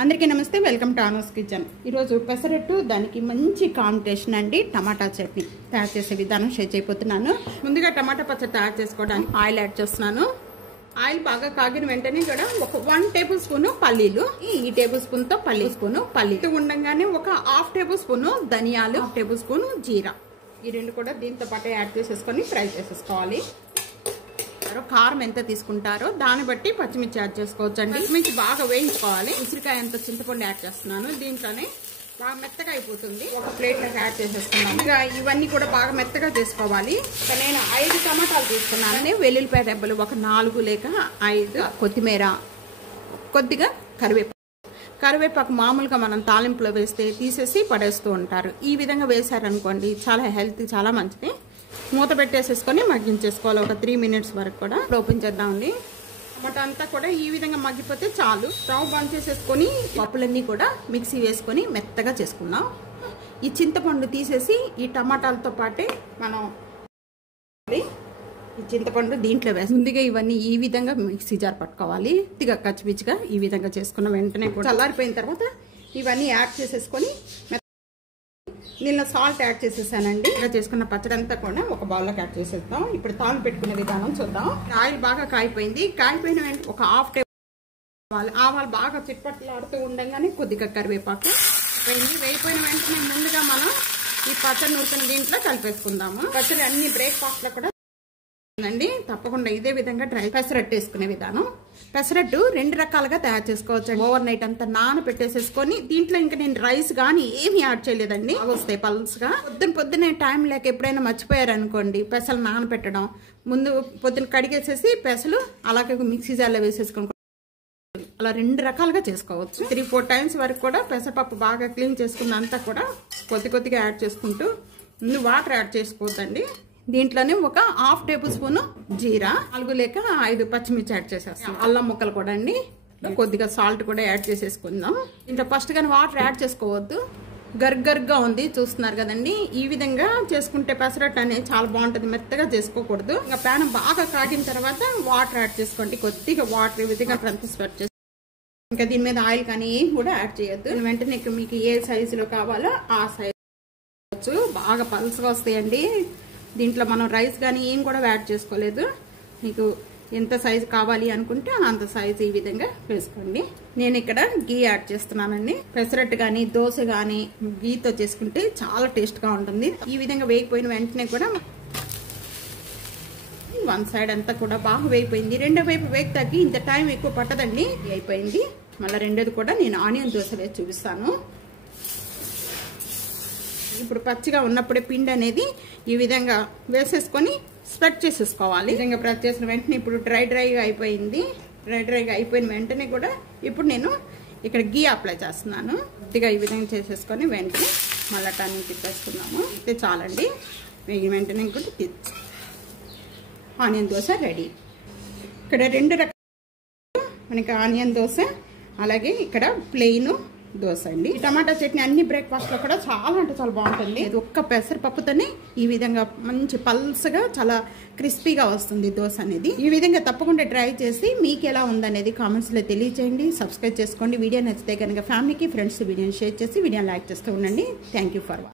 అందరికీ నమస్తే, welcome to ఆనోస్ kitchen. ఈరోజు పెసరట్టు దానికి మంచి కాంబినేషన్ అండి టమాటా చట్నీ తయారు చేసే విధానం షేర్ చేయబోతున్నాను. ముందుగా టమాటా పచ్చడి తయారు చేసుకోవడానికి ఆయిల్ యాడ్ చేస్తున్నాను. ఆయిల్ బాగా కాగిన వెంటనే కూడా ఒక 1 టేబుల్ స్పూన్ పల్లీలు, ఈ టేబుల్ స్పూన్ తో పల్లీలు ఉండగానే ఒక 1/2 టేబుల్ స్పూన్ ధనియాలు, 1/2 టేబుల్ స్పూన్ జీరా, ఈ రెండు కూడా దీంతో పాటు యాడ్ చేసేసుకొని ఫ్రై చేసేసుకోవాలి. కారం ఎంత తీసుకుంటారో దాన్ని బట్టి పచ్చిమిర్చి యాడ్ చేసుకోవచ్చు అండి. పచ్చిమిర్చి బాగా వేయించుకోవాలి. ఉసిరికాయ ఎంత చింతపండు యాడ్ చేస్తున్నాను. దీంట్లోనే బాగా మెత్తగా అయిపోతుంది. ఒక ప్లేట్ లోకి యాడ్ చేసేసుకున్నాను. ఇంకా ఇవన్నీ కూడా బాగా మెత్తగా చేసుకోవాలి. నేను 5 టమాటాలు తీసుకున్నాను. వెల్లుల్లిపాయ రెబ్బలు ఒక 4 లేక 5, కొత్తిమీర, కొద్దిగా కరివేపాకు మామూలుగా మనం తాలింపులో వేస్తే తీసేసి పడేస్తూ ఉంటారు. ఈ విధంగా వేసారనుకోండి చాలా హెల్త్, చాలా మంచిది. మూత పెట్టేసేసుకొని మగ్గించేసుకోవాలి ఒక 3 మినిట్స్ వరకు కూడా. ఓపెన్ చేద్దామండి. టమాటా అంతా కూడా ఈ విధంగా మగ్గిపోతే చాలు. స్టవ్ బంద్ చేసేసుకొని పప్పులన్నీ కూడా మిక్సీ వేసుకొని మెత్తగా చేసుకున్నాం. ఈ చింతపండు తీసేసి ఈ టమాటాలతో పాటే మనం ఈ చింతపండు దీంట్లో వేసి ముందుగా ఇవన్నీ ఈ విధంగా మిక్సీ జార్ పట్టుకోవాలి. కొద్దిగా కచ్చిపిచ్చిగా ఈ విధంగా చేసుకున్న వెంటనే కూడా చల్లారిపోయిన తర్వాత ఇవన్నీ యాడ్ చేసేసుకొని దీనిలో సాల్ట్ యాడ్ చేసేసానండి. ఇలా చేసుకున్న పచ్చడి అంతా కూడా ఒక బౌల్లోకి యాడ్ చేసేద్దాం. ఇప్పుడు తాను పెట్టుకునే విధానం చూద్దాం. ఆయిల్ బాగా కాయిపోయింది. కాయిపోయిన వెంటనే ఒక 1/2 టేబుల్ ఆవాలు బాగా చిట్పట్లాడుతూ ఉండగానే కొద్దిగా కరివేపాకు వేయిపోయిన వెంటనే ముందుగా మనం ఈ పచ్చడి నూరుకుని దీంట్లో కలిపేసుకుందాము. పచ్చడి అన్ని బ్రేక్ఫాస్ట్ లో కూడా అండి. తప్పకుండా ఇదే విధంగా పెసరట్టు వేసుకునే విధానం. పెసరట్టు 2 రకాలుగా తయారు చేసుకోవచ్చు. ఓవర్ నైట్ అంతా నానబెట్టేసేసుకొని దీంట్లో ఇంకా నేను రైస్ కానీ ఏమి యాడ్ చేయలేదండి. వస్తాయి పల్స్గా. పొద్దున్నే టైం లేక ఎప్పుడైనా మర్చిపోయారనుకోండి పెసలు నానబెట్టడం, ముందు పొద్దున్న కడిగేసేసి పెసలు అలాగే మిక్సీ జార్లో వేసేసుకొని అలా 2 రకాలుగా చేసుకోవచ్చు. 3-4 టైమ్స్ వరకు కూడా పెసరపప్పు బాగా క్లీన్ చేసుకున్నంతా కూడా కొద్దిగా యాడ్ చేసుకుంటూ ముందు వాటర్ యాడ్ చేసుకోవద్దండి. దీంట్లోనే ఒక 1/2 టేబుల్ స్పూన్ జీరా, 4 లేక 5 పచ్చిమిర్చి యాడ్ చేసేస్తాం. అల్లం ముక్కలు కూడా అండి. కొద్దిగా సాల్ట్ కూడా యాడ్ చేసేసుకుందాం. ఇంట్లో ఫస్ట్ గానీ వాటర్ యాడ్ చేసుకోవద్దు. గర్గర్గా ఉంది చూస్తున్నారు కదండి. ఈ విధంగా చేసుకుంటే పెసరట్టు అనేది చాలా బాగుంటుంది. మెత్తగా చేసుకోకూడదు. ఇంకా ప్యాన్ బాగా కాగిన తర్వాత వాటర్ యాడ్ చేసుకోండి. కొద్దిగా వాటర్ ఈ విధంగా స్ప్రెడ్ చేసి ఇంకా దీని మీద ఆయిల్ కానీ ఏం కూడా యాడ్ చేయొద్దు. వెంటనే మీకు ఏ సైజులో కావాలో ఆ సైజు బాగా పల్స్గా వస్తాయండి. దీంట్లో మనం రైస్ కానీ ఏం కూడా యాడ్ చేసుకోలేదు. మీకు ఎంత సైజు కావాలి అనుకుంటే అంత సైజు ఈ విధంగా వేసుకోండి. నేను ఇక్కడ గీ యాడ్ చేస్తున్నానండి. పెసరట్టు కానీ దోశ కానీ గీతో చేసుకుంటే చాలా టేస్ట్గా ఉంటుంది. ఈ విధంగా వేగిపోయిన వెంటనే కూడా 1 సైడ్ అంతా కూడా బాగా వేగిపోయింది. రెండో వైపు వేగి తగ్గి ఇంత టైం ఎక్కువ పట్టదండి. అయిపోయింది. మళ్ళీ రెండోది కూడా నేను ఆనియన్ దోశ వేసి చూపిస్తాను. ఇప్పుడు పచ్చిగా ఉన్నప్పుడే పిండి అనేది ఈ విధంగా వేసేసుకొని స్ప్రెడ్ చేసేసుకోవాలి. ఈ విధంగా ప్రెస్ చేసిన వెంటనే ఇప్పుడు డ్రైగా అయిపోయింది. డ్రైగా అయిపోయిన వెంటనే కూడా ఇప్పుడు నేను ఇక్కడ గీ అప్లై చేస్తున్నాను. కొద్దిగా ఈ విధంగా చేసేసుకొని వెంటనే మళ్ళీ టర్నింగ్ తిప్పేసుకున్నాము. అయితే చాలండి. వేగిన వెంటనే కూడా ఆనియన్ దోశ రెడీ. ఇక్కడ 2 రకాలు మనకి ఆనియన్ దోశ, అలాగే ఇక్కడ ప్లెయిన్ దోశ అండి. టమాటా చట్నీ అన్ని బ్రేక్ఫాస్ట్ లో కూడా చాలా అంటే చాలా బాగుంటుంది. ఒక్క పెసరపప్పుతోనే ఈ విధంగా మంచి పల్స్గా చాలా క్రిస్పీగా వస్తుంది దోశ అనేది. ఈ విధంగా తప్పకుండా ట్రై చేసి మీకు ఎలా ఉందనేది కామెంట్స్ లో తెలియజేయండి. సబ్స్క్రైబ్ చేసుకోండి. వీడియో నచ్చితే కనుక ఫ్యామిలీకి, ఫ్రెండ్స్ వీడియోని షేర్ చేసి వీడియోని లైక్ చేస్తూ ఉండండి. Thank you for watching.